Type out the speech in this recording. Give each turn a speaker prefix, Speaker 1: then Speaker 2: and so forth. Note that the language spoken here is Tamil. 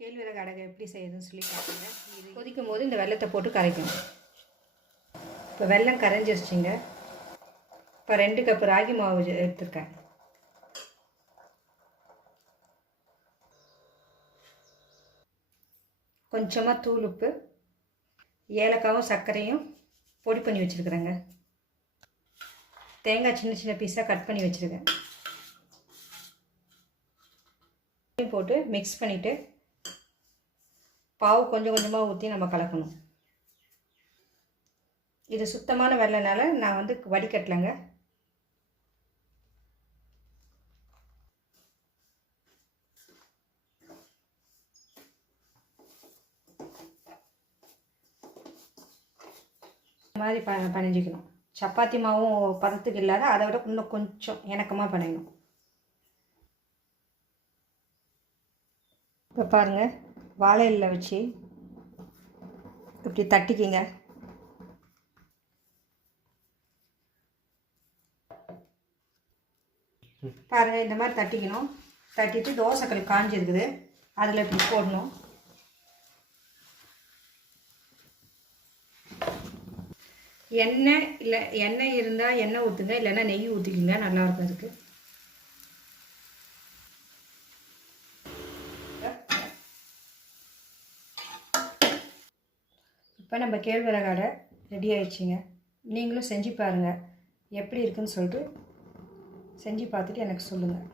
Speaker 1: கேழ்வரகு அடகை எப்படி செய்யுதுன்னு சொல்லி பார்த்துங்க இது கொதிக்கும் போது இந்த வெள்ளத்தை போட்டு கரைக்கணும். இப்போ வெல்லம் கரைஞ்சிருச்சுங்க. இப்போ ரெண்டு கப்பு ராகி மாவு எடுத்துருக்கேன். கொஞ்சமாக தூள் உப்பு ஏலக்காவும் சர்க்கரையும் பொடி பண்ணி வச்சுருக்குறேங்க. தேங்காய் சின்ன சின்ன பீஸாக கட் பண்ணி வச்சுருக்கேன். போட்டு மிக்ஸ் பண்ணிவிட்டு பாவு கொஞ்சம் கொஞ்சமாக ஊற்றி நம்ம கலக்கணும். இது சுத்தமான வெள்ளனால நான் வந்து வடிகட்டலைங்க. மாதிரி ப பணிஞ்சிக்கணும். சப்பாத்தி மாவும் பதத்துக்கு இல்லாத அதை விட இன்னும் கொஞ்சம் இணக்கமாக பண்ணணும் இப்போ பாருங்கள் வாழை இலையில் வச்சு இப்படி தட்டிக்கிங்க. பாருங்கள் இந்த மாதிரி தட்டிக்கணும். தட்டிட்டு தோசைக்கல் காஞ்சிருக்குது. அதில் இப்படி போடணும். எண்ணெய் இல்லை எண்ணெய் இருந்தால் எண்ணெய் ஊற்றுங்க இல்லைன்னா நெய் ஊற்றிக்கிங்க நல்லாயிருக்கும் அதுக்கு. இப்போ நம்ம கேழ்வரகு அடை ரெடி ஆயிடுச்சுங்க. நீங்களும் செஞ்சு பாருங்கள் எப்படி இருக்குன்னு சொல்லிட்டு செஞ்சு பார்த்துட்டு எனக்கு சொல்லுங்கள்